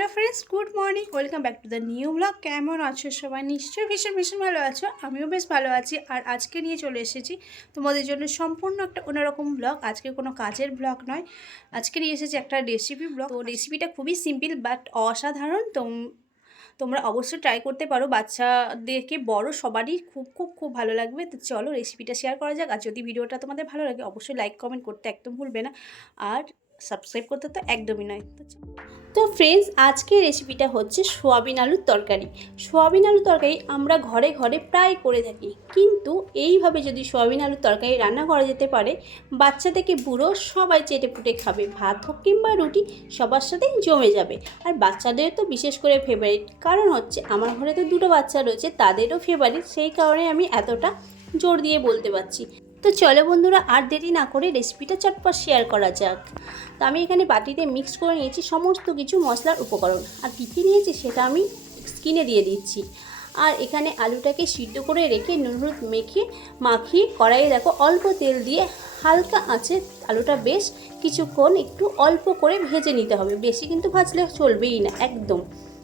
Hello friends, good morning, welcome back to the new blog. কেমন আছো সবাই? নিশ্চয়ই ভীষণ ভীষণ ভালো আছো। আমিও বেশ ভালো আছি। আর আজকে নিয়ে চলে এসেছি তোমাদের জন্য সম্পূর্ণ একটা অন্যরকম ব্লগ। আজকে কোনো কাজের ব্লগ নয়, আজকে নিয়ে এসেছি একটা রেসিপি ব্লগ। তো রেসিপিটা খুবই সিম্পল বাট অসাধারণ। তোমরা অবশ্যই ট্রাই করতে পারো, বাচ্চাদেরকে বড় সবারই খুব খুব খুব ভালো লাগবে। তো চলো রেসিপিটা শেয়ার করা যাক। আর যদি ভিডিওটা তোমাদের ভালো লাগে অবশ্যই লাইক কমেন্ট করতে একদম ভুলবে না, আর সাবস্ক্রাইব করতে তো একদমই নয়। তো ফ্রেন্ডস, আজকে রেসিপিটা হচ্ছে সোয়াবিন আলুর তরকারি। সোয়াবিন আলুর তরকারি আমরা ঘরে ঘরে প্রায় করে থাকি, কিন্তু এইভাবে যদি সোয়াবিন আলুর তরকারি রান্না করা যেতে পারে, বাচ্চা থেকে বুড়ো সবাই চেটে পুটে খাবে। ভাত হোক কিংবা রুটি সবার সাথেই জমে যাবে। আর বাচ্চাদের তো বিশেষ করে ফেভারিট, কারণ হচ্ছে আমার ঘরে তো দুটো বাচ্চা রয়েছে, তাদেরও ফেভারিট। সেই কারণে আমি এতটা জোর দিয়ে বলতে পারছি। তো চলো বন্ধুরা, আর দেরি না করে রেসিপিটা চটপট শেয়ার করা যাক। তো আমি এখানে বাটিতে মিক্স করে নিয়েছি সমস্ত কিছু মশলার উপকরণ। আর কী কী নিয়েছি সেটা আমি স্ক্রিনে দিয়ে দিচ্ছি। আর এখানে আলুটাকে সিদ্ধ করে রেখে নুন হলুদ মাখিয়ে কড়াইয়ে দেখো অল্প তেল দিয়ে হালকা আঁচে আলুটা বেশ কিছুক্ষণ একটু অল্প করে ভেজে নিতে হবে। বেশি কিন্তু ভাজলে চলবেই না একদম।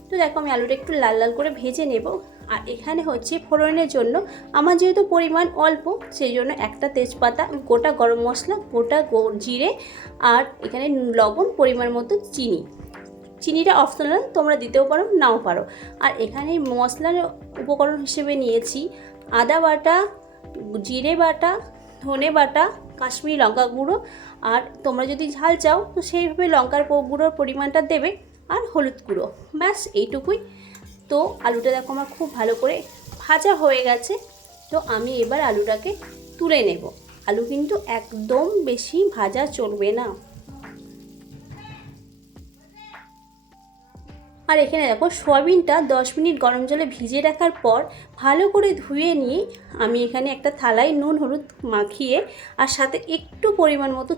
তো দেখো আমি আলুটা একটু লাল লাল করে ভেজে নেব। আর এখানে হচ্ছে ফোড়নের জন্য আমার যেহেতু পরিমাণ অল্প, সেই জন্য একটা তেজপাতা, গোটা গরম মশলা, গোটা জিরে, আর এখানে লবণ, পরিমাণ মতো চিনিটা অপশনাল, তোমরা দিতেও পারো নাও পারো। আর এখানে মশলার উপকরণ হিসেবে নিয়েছি আদা বাটা, জিরে বাটা, ধনে বাটা, কাশ্মীরি লঙ্কা গুঁড়ো। আর তোমরা যদি ঝাল চাও তো সেইভাবে লঙ্কার গুঁড়োর পরিমাণটা দেবে, আর হলুদ গুঁড়ো। ব্যাস এইটুকুই। তো আলুটা দেখো আমার খুব ভালো করে ভাজা হয়ে গেছে। তো আমি এবার আলুটাকে তুলে নেব। আলু কিন্তু একদম বেশি ভাজা চলবে না। আর এখানে দেখো সোয়াবিনটা 10 মিনিট গরম জলে ভিজিয়ে রাখার পর ভালো করে ধুয়ে নিয়ে আমি এখানে একটা থালায় নুন হলুদ মাখিয়ে আর সাথে একটু পরিমাণ মতো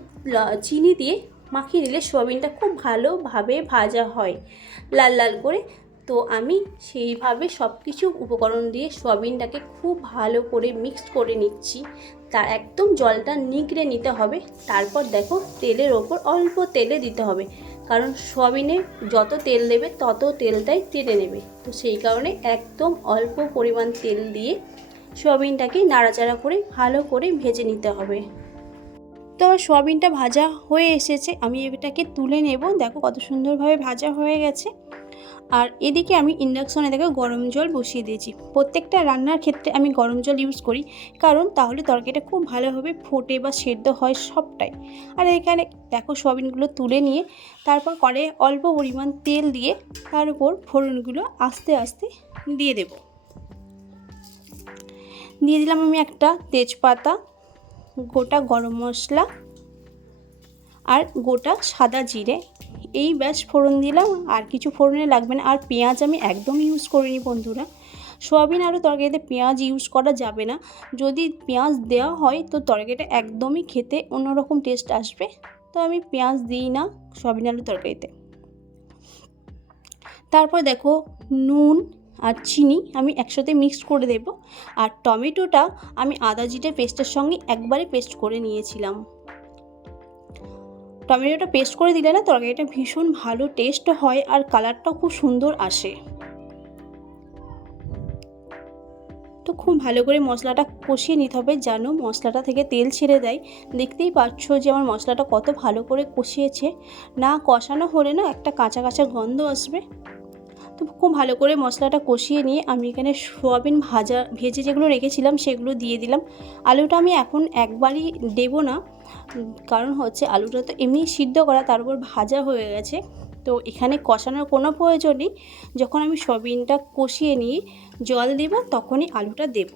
চিনি দিয়ে মাখিয়ে দিলে সোয়াবিনটা খুব ভালোভাবে ভাজা হয় লাল লাল করে। তো আমি সেইভাবে সব কিছু উপকরণ দিয়ে সোয়াবিনটাকে খুব ভালো করে মিক্স করে নিচ্ছি। তার একদম জলটা নিগড়ে নিতে হবে। তারপর দেখো তেলের ওপর অল্প তেলে দিতে হবে, কারণ সোয়াবিনে যত তেল দেবে তত তেলটাই টেনে নেবে। তো সেই কারণে একদম অল্প পরিমাণ তেল দিয়ে সোয়াবিনটাকে নাড়াচাড়া করে ভালো করে ভেজে নিতে হবে। তো সোয়াবিনটা ভাজা হয়ে এসেছে, আমি এটাকে তুলে নেব। দেখো কত সুন্দরভাবে ভাজা হয়ে গেছে। আর এদিকে আমি ইন্ডাকশনে দেখো গরম জল বসিয়ে দিয়েছি। প্রত্যেকটা রান্নার ক্ষেত্রে আমি গরম জল ইউজ করি, কারণ তাহলে তরকারিটা খুব ভালোভাবে ফোটে বা সেদ্ধ হয় সবটাই। আর এখানে দেখো সোয়াবিনগুলো তুলে নিয়ে তারপর কড়াইয়ে অল্প পরিমাণ তেল দিয়ে তার উপর ফোড়নগুলো আস্তে আস্তে দিয়ে দেব। দিয়ে দিলাম আমি একটা তেজপাতা, গোটা গরম মশলা, আর গোটা সাদা জিরে। এই ব্যাস ফোড়ন দিলাম, আর কিছু ফোড়নে লাগবে না। আর পেঁয়াজ আমি একদম ইউজ করিনি বন্ধুরা। সোয়াবিন আলু তরকারিতে পেঁয়াজ ইউজ করা যাবে না। যদি পেঁয়াজ দেওয়া হয় তো তরকারিটা একদমই খেতে অন্যরকম টেস্ট আসবে। তো আমি পেঁয়াজ দিই না সোয়াবিন আলু তরকারিতে। তারপর দেখো নুন আর চিনি আমি একসাথে মিক্সড করে দেব। আর টমেটোটা আমি আদা জিরে পেস্টের সঙ্গে একবারে পেস্ট করে নিয়েছিলাম। টমেটোটা পেস্ট করে দিলে না তরকারিটা ভীষণ ভালো টেস্ট হয়, আর কালারটাও খুব সুন্দর আসে। তো খুব ভালো করে মশলাটা কষিয়ে নিতে হবে, যেন মশলাটা থেকে তেল ছেড়ে দেয়। দেখতেই পাচ্ছ যে আমার মশলাটা কত ভালো করে কষিয়েছে। না কষানো হলে না একটা কাঁচা কাঁচা গন্ধ আসবে। তো খুব ভালো করে মশলাটা কষিয়ে নিয়ে আমি এখানে সোয়াবিন ভেজে যেগুলো রেখেছিলাম সেগুলো দিয়ে দিলাম। আলুটা আমি এখন একবারই দেবো না, কারণ হচ্ছে আলুটা তো এমনি সিদ্ধ করা, তার উপর ভাজা হয়ে গেছে। তো এখানে কষানোর কোনো প্রয়োজন নেই। যখন আমি সোয়াবিনটা কষিয়ে নিয়ে জল দেব তখনই আলুটা দেব।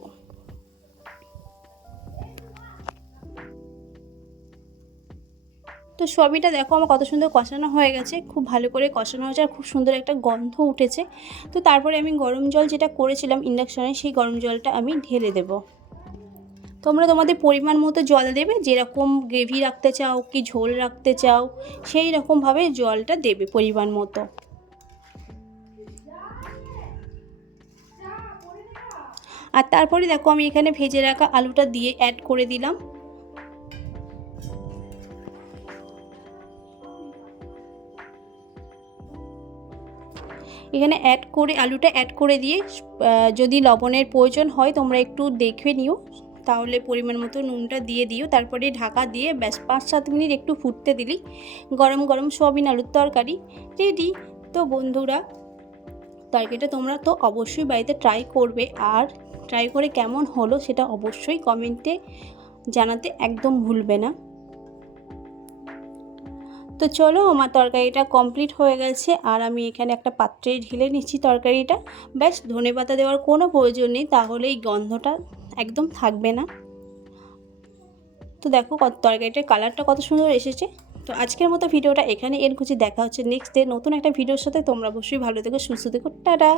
তো সোয়াবিনটা দেখো আমার কত সুন্দর কষানো হয়ে গেছে, খুব ভালো করে কষানো হয়েছে, আর খুব সুন্দর একটা গন্ধ উঠেছে। তো তারপরে আমি গরম জল যেটা করেছিলাম ইন্ডাকশানে, সেই গরম জলটা আমি ঢেলে দেব। তোমরা তোমাদের পরিমাণ মতো জল দেবে, যেরকম গ্রেভি রাখতে চাও কি ঝোল রাখতে চাও সেই রকমভাবে জলটা দেবে পরিমাণ মতো। আর তারপরে দেখো আমি এখানে ভেজে রাখা আলুটা দিয়ে অ্যাড করে দিলাম। এখানে আলুটা অ্যাড করে দিয়ে যদি লবণের প্রয়োজন হয় তোমরা একটু দেখে নিও, তাহলে পরিমাণ মতো নুনটা দিয়ে দিও। তারপরে ঢাকা দিয়ে ব্যাস 5-7 মিনিট একটু ফুটতে দিলেই গরম গরম সোয়াবিন আলুর তরকারি রেডি। তো বন্ধুরা, তরকারিটা তোমরা তো অবশ্যই বাড়িতে ট্রাই করবে, আর ট্রাই করে কেমন হলো সেটা অবশ্যই কমেন্টে জানাতে একদম ভুলবে না। তো চলো, আমার তরকারিটা কমপ্লিট হয়ে গেছে, আর আমি এখানে একটা পাত্রে ঢেলে নিচ্ছি তরকারিটা। ব্যাস, ধনেপাতা দেওয়ার কোনো প্রয়োজন নেই, তাহলে এই গন্ধটা একদম থাকবে না। তো দেখো তরকারিটার কালারটা কত সুন্দর এসেছে। তো আজকের মতো ভিডিওটা এখানে এর খুঁজে দেখা হচ্ছে নেক্সট ডে নতুন একটা ভিডিওর সাথে। তোমরা অবশ্যই ভালো থেকো, সুস্থ থেকো, টাটা।